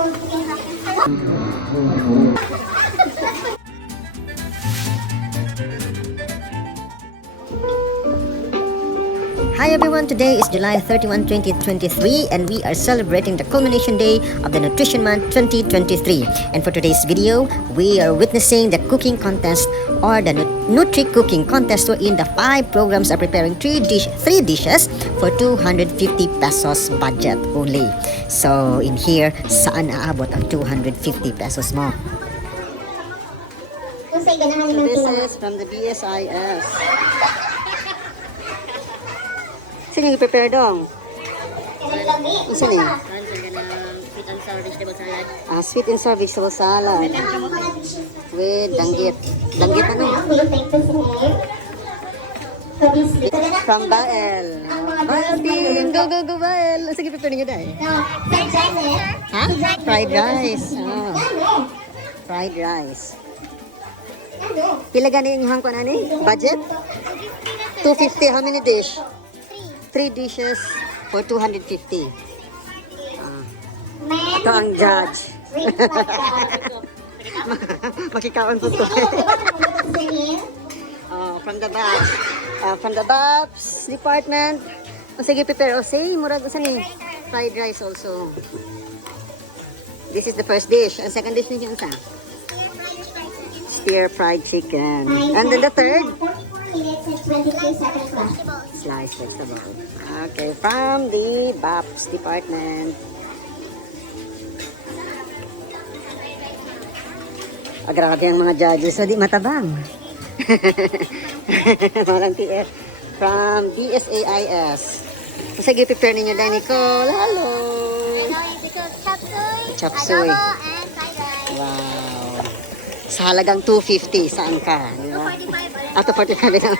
Hi everyone, today is July 31, 2023 and we are celebrating the culmination day of the Nutrition Month 2023. And for today's video, we are witnessing the cooking contest or the Nutri-Cooking Contest, wherein the 5 programs are preparing 3 dishes for 250 pesos budget only. So in here, saan aabot ang 250 pesos mo? So this is from the BSIS. Sino yung prepare dong? Isa niya? Sweet and sour vegetable salad. Sweet and sour vegetable salad. With danggit. Danggit ano? From Bael. Bael team! Go, go, go, Bael! Sige, prepare niyo dahil. Ha? Fried rice. Oh. Fried rice. Pila ganin yung hangkon ani? Budget? 250. How many dish? 3 dishes for 250. Ito ang judge. Makikaon po ito. From the BAPS department. O sige, prepare. O say, murag saan eh? Fried rice also. This is the first dish. Ang second dish niyo sa? Stir fried chicken. And then the third? Sliced vegetable. Okay, from the BAPS department. Grabe ang mga judges, so di matabang. Parang TF. From BSAIS. Sige, prepare ninyo dahil Nicole. Hello! Chop suey. And fried rice. Wow. Sa halagang 250, saan ka? Diba? 245 lang.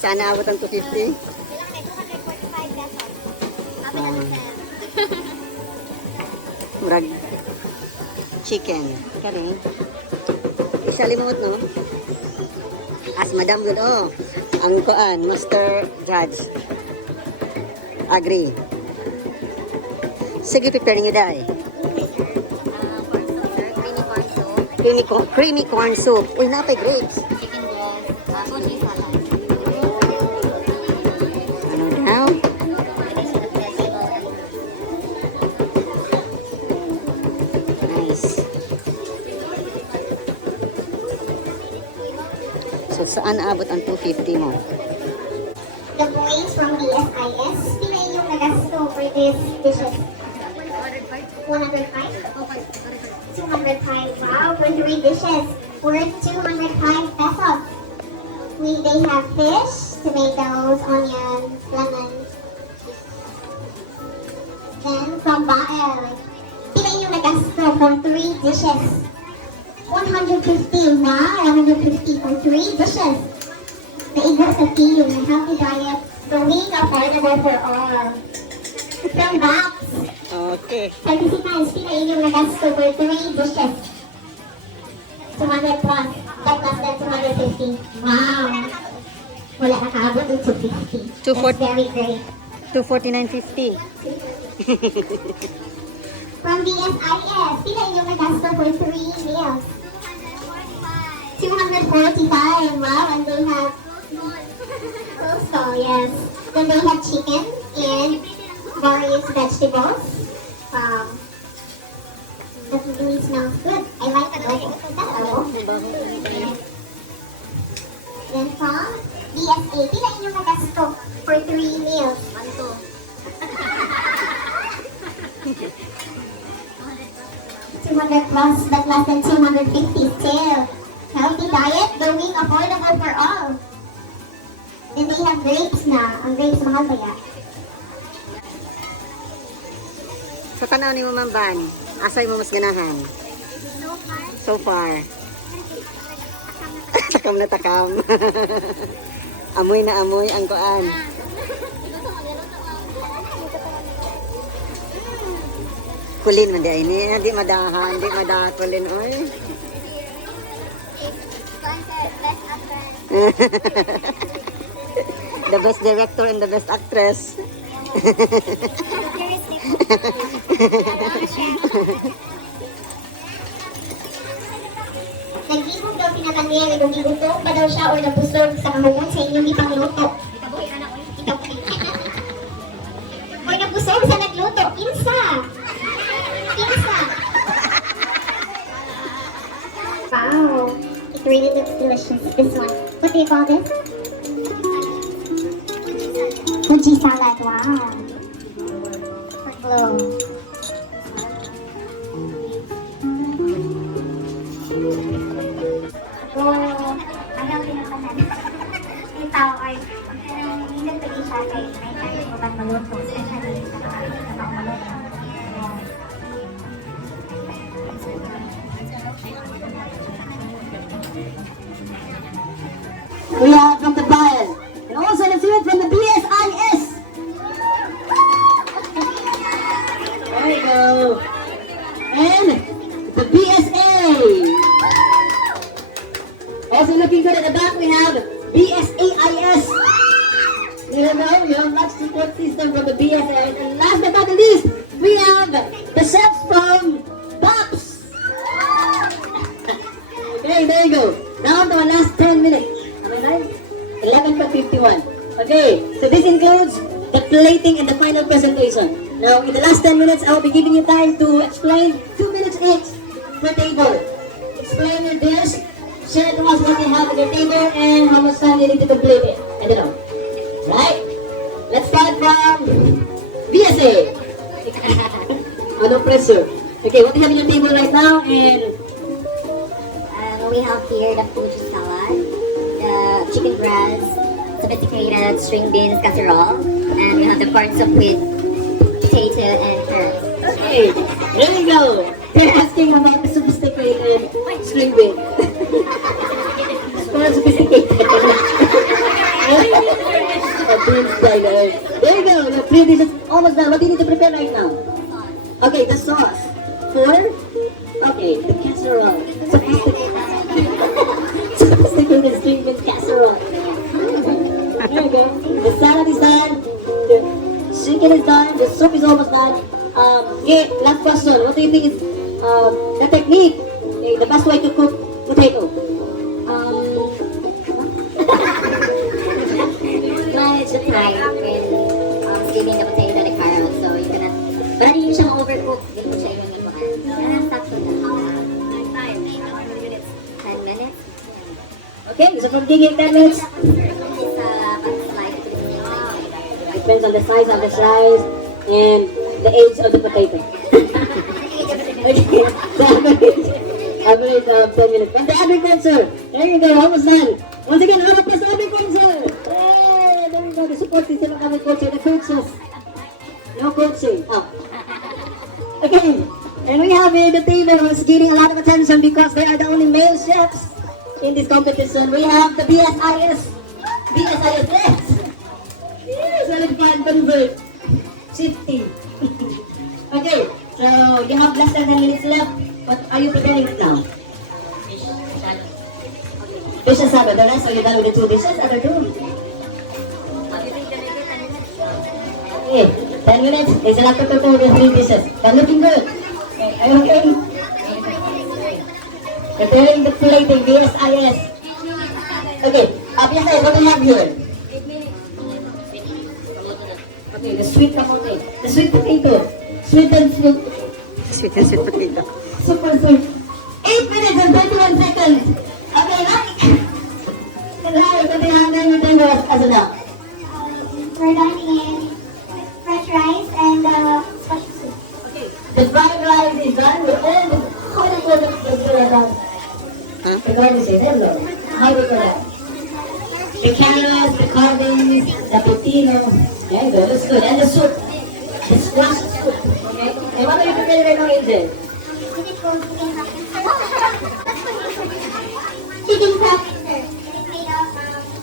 Saan naabot ang 250? Murag chicken. Kari. Isa limot, no? As Madam Good, oh. Ang kuan, Master Judge. Agree. Sige, prepare nyo dahil. Creamy corn soup. Uy, napay grapes. Chicken breast. Country salad. Ano daw? Nice. So, saan abot ang 250 mo? The boys from the SIS, pila yung nagasto for this dishes? 105? 205, wow, for 3 dishes, worth 205 pesos. They have fish, tomatoes, onions, lemons. Then from Bael, pila yung nagasto for 3 dishes? 150, wow, 150 for 3 dishes. The Eagle sa team, a healthy diet, going affordable for all. From BAPS, Okay. participants, pila yung nagasto for 3 dishes? 200 plus, but less than 250. Wow! Wala nakaabot ng 250. That's very great. 249.50. From BSIS, pila yung nagasto for 3 meals? 245. Wow, and they have also, yes. Then they have chicken and various vegetables. That really smells good. I like it. Then from BSA, pila inyong nagasto for 3 meals? 200 plus, but less than 250 still. Healthy diet, going affordable for all. Then they have grapes na. Ang grapes, mahal ba yan? Sa tanaw ni mo, Ma'am Van, asay mo mas ganahan? So far. Takam na takam. Amoy na amoy ang kuan. Kulin man di ay ni, di madahan, di madakulin oy. The best director and the best actress. Nag-ibog daw si Nathaniel, kung gibuto pa daw siya or nabusog sa kahungon sa inyong ipangluto. Or nabusog sa nagluto, kinsa? Kinsa? Wow, it really looks delicious, this one. What do you call this? Veggie salad, wow. Hello. Ayaw pinakanan. Yung tao ay, minsan pwede siya kay may kaya mo bang maluto. Especially sa mga maluto. We have from the Bayan. And also let's hear it from the BSIS. There you go. And the BSA. Also looking good at the back, we have BSAIS. You know, we have much support system from the BSA. And last but not least, we have the chefs from BOPS. Okay, there you go. Now to our last 10 minutes. Am I right? 11:51. Okay, so this includes the plating and the final presentation. Now, in the last 10 minutes, I will be giving you time to explain 2 minutes each per table. Explain your dish, share to us what you have on your table, and how much time you need to complete it. I don't know. Right? Let's start from BSA. No pressure. Okay, what do you have on your table right now? And We have here the fuji salad, the chicken breast, sophisticated string beans casserole, and we have the corn soup with potato and carrots. okay, there you go. They're asking about the sophisticated string bean. It's not sophisticated. A bean styler. There you go. The 3 dishes almost done. What do you need to prepare right now? Okay, the sauce. 4. Okay, the casserole. Sophisticated string bean casserole. There you go. The salad is done. The chicken is done. The soup is almost done. Okay, last question. What do you think is the technique? Okay, the best way to cook potato? Manage the time when steaming the potato and the carrots, so you cannot, but hindi mo siya ma-overcook, hindi mo siya yung ibuhan. Stop to the 10 minutes. Okay, so from digging 10 minutes, depends on the size of the slice and the age of the potato. Okay, the average of 10 minutes. And the agriculture, there you go, almost done. Once again, how about this agriculture? Hey, there you go, the support system of agriculture, the coaches. No coaching. Oh. Okay, and we have here the table who's getting a lot of attention because they are the only male chefs in this competition. We have the BSIS. BSIS, yes. Yes, I can convert. 50. Okay, so you have less than 10 minutes left. What are you preparing right now? Fish and salad. The rest, are you done with the 2 dishes? Other 2? Okay, 10 minutes. There's a lot to prepare with 3 dishes. They're looking good. Okay, are you okay? Preparing the plating, BSIS. Okay, BSIS, what do you have here? Okay, the sweet kamote. The sweet potato. Sweet and sweet. Sweet and sweet potato. Super sweet. 8 minutes and 31 seconds. Okay, right? And how what do you have on your table as of now? We're dining in fresh rice and special soup. Okay, the fried rice is done. And how do you call the done? The garnish is hello. How do you call that? The carrots, the carvings, the pepino. There you go, looks good. And the soup. The squash soup. Okay? And what are you preparing right now, Angel? Chicken cracker. It's made of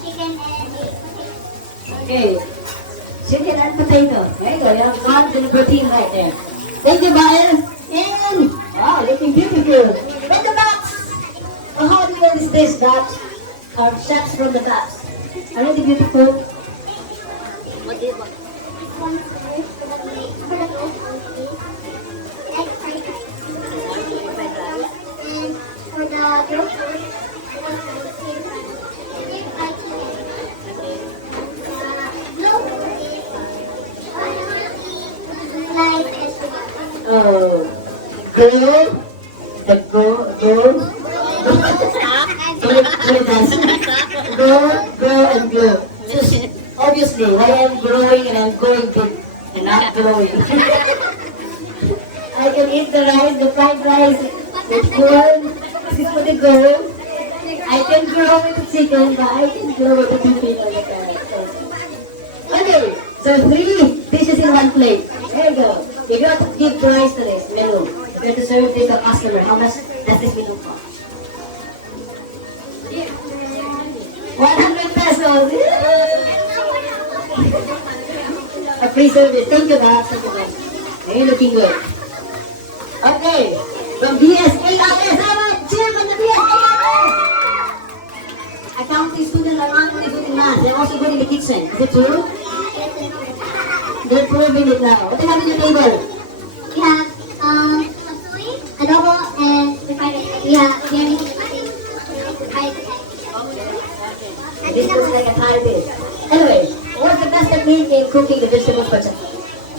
chicken and potato. Okay. Chicken and potato. There you go. You have carbs and protein right there. Thank you, Bayan. And, wow, looking beautiful. From the Baps. So how do you know this dish, Baps? Our chefs from the Baps. Are they beautiful? What do you want? This one is for the Oh, grow, the grow. Grow and glow. Just obviously, why I'm growing and I'm going big and not glowing. I can eat the rice, the fried rice, the corn. This is for the goal. I can grow with the chicken, but I can grow with the chicken on the carrot. Okay, so 3 dishes in 1 plate. There you go. If you want to give price to this menu, you have to serve this to a customer. How much does this menu cost? 100 pesos. A free service. Thank you, guys. Thank you, guys. You're looking good. Okay. From BSAIS, cheer from the BSAIS. Accounting students are not only good in math, they're also good in the kitchen. Is it true? They're proving it now. What do you have in the table? We have adobo and the fried rice. We are making the fried rice. This looks like a Thai dish. Anyway, what's the best technique in cooking the vegetables for chef?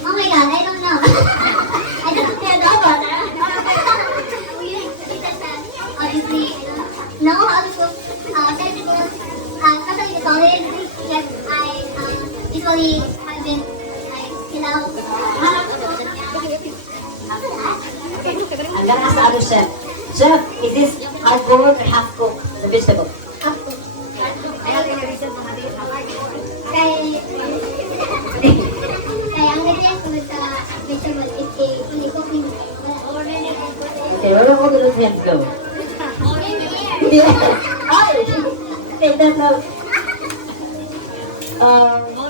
Oh my god, I don't know. I don't know adobo. Obviously, know how to cook vegetables, especially the solid. Yes, I usually have been I'm gonna ask the other chef. Chef, is this hard boiled or half cooked, the vegetable? Kaya ang ganyan kung sa vegetable is hindi cooking. Okay, where will all the nutrients go? Yeah. Okay, that's all.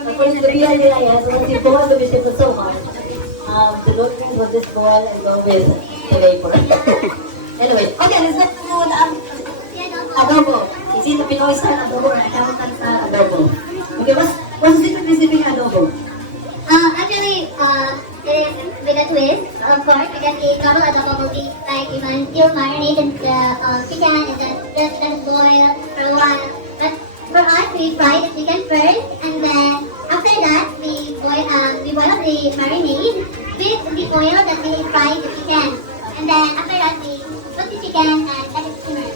According to the BIAS, once you boil the vegetable so much, the nutrients will just boil and go with the vapor. Anyway, okay, let's get to the adobo. Is it the Pinoy style adobo or accountant style adobo? Okay, what's the secret recipe in adobo? Actually, it is with a twist, of course, because a normal adobo will be like you marinate the chicken and then just let it boil for a while. But for us, we fry the chicken first, and then after that, we boil the marinade with the oil that we fry the chicken. And then after that, we put the chicken and let it simmer.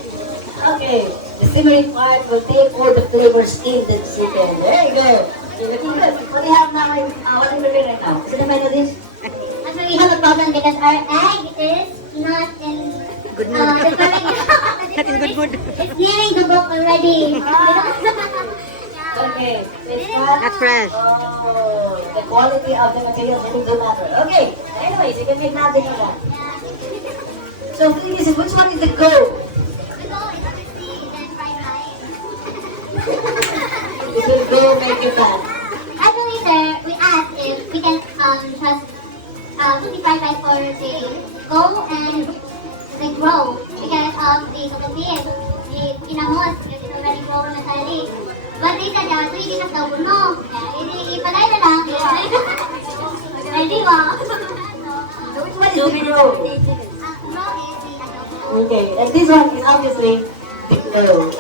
Okay, the simmering part will take all the flavors in the chicken. There you go. You're looking good. What do you have now? What are you doing right now? Is it a mayo dish? Actually, we have a problem because our egg is not in Good mood. Not in good mood. It's nearing the book already. Okay, it's not. Not fresh. Oh, the quality of the materials really do matter. Okay, anyways, you can make magic of that. So, the thing is, which one is the go? This will go make you fat. Actually, sir, we asked if we can just put the fried rice for the go and the grow because of the kapatid, the kinamos, because it's already grown naturally. But they said, 3 minutes daw puno. Hindi, ipalay na lang. Ready mo? So, which one is the grow? Grow is the adobo. Okay, and this one is obviously the glow.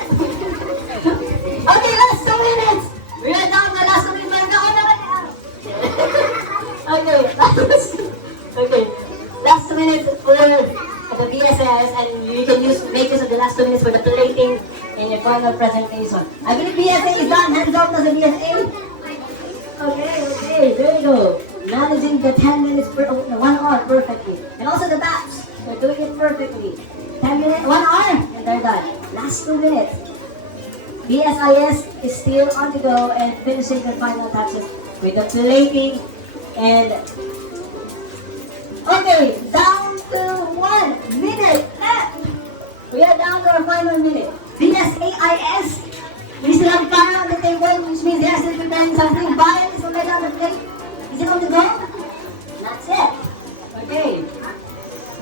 Okay, last 2 minutes! We are down the last 2 minutes. Okay, last 2 minutes for the BSS, and you can make use of the last 2 minutes for the plating in your final presentation. I believe BSA is done. Hands up to the BSA. Okay, there you go. Managing the 10 minutes per 1 hour perfectly. And also the batch. They're doing it perfectly. 10 minutes, 1 hour, and they're done. Last 2 minutes. BSIS is still on the go and finishing the final touches with the plating and okay, down to 1 minute left. We are down to our final minute. BSAIS, we still have fire on the table, which means they are still preparing something. Fire is already on the plate. Is it on the go? That's it. Okay.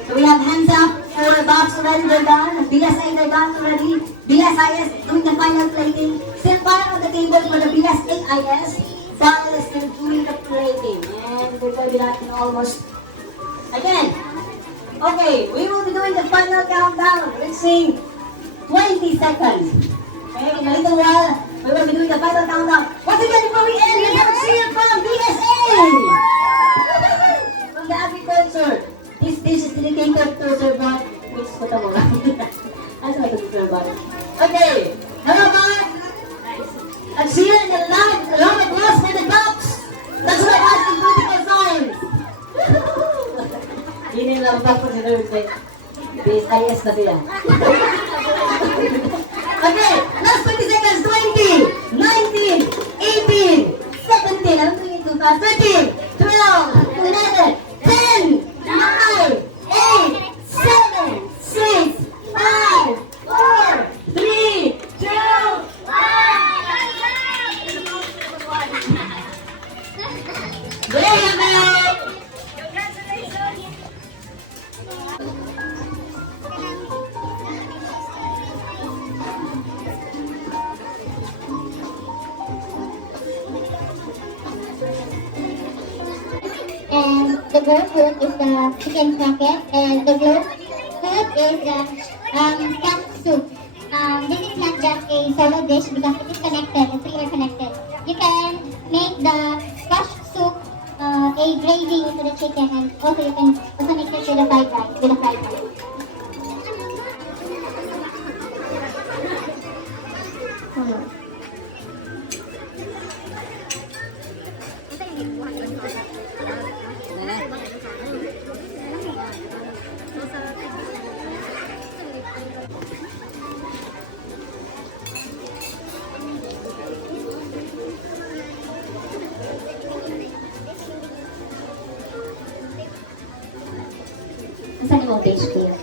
So we have hands up for the box already, they're done. BSA, they're done already. BSIS doing the final plating. Still fire on the table for the BSAIS. Fire is still doing the plating. And they're going to be done in almost again. Okay, we will be doing the final countdown. Let's see 20 seconds. Okay, in a little while, we will be doing the final countdown. Once again, before we end, we have cheer from BSA! From the agriculture. This dish is dedicated to serve what? Which put mo lang. Ano ba ito serve what? Okay, how about a cheer and a round of applause for the box? That's what I asked in political science. Hindi lang box for the Thursday. BSIS na siya. Okay, last 20 seconds. 20, 19, 18, 17, I'm doing it too fast. 13, 12, 11, 10, 9, 8, 7, 6, 5, 4, 3, 2, 1. There you go. And the bird food is the chicken croquette, and the bird food is the scamp soup. This is not just a solo dish because it is connected, the three are connected. You can make the squash soup a gravy into the chicken, and also you can also make it with a fried rice, Saan yung page ko yun?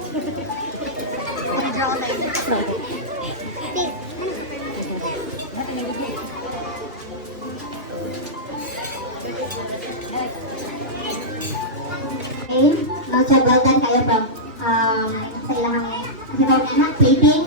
Okay, welcome kayo from sa ilang plating.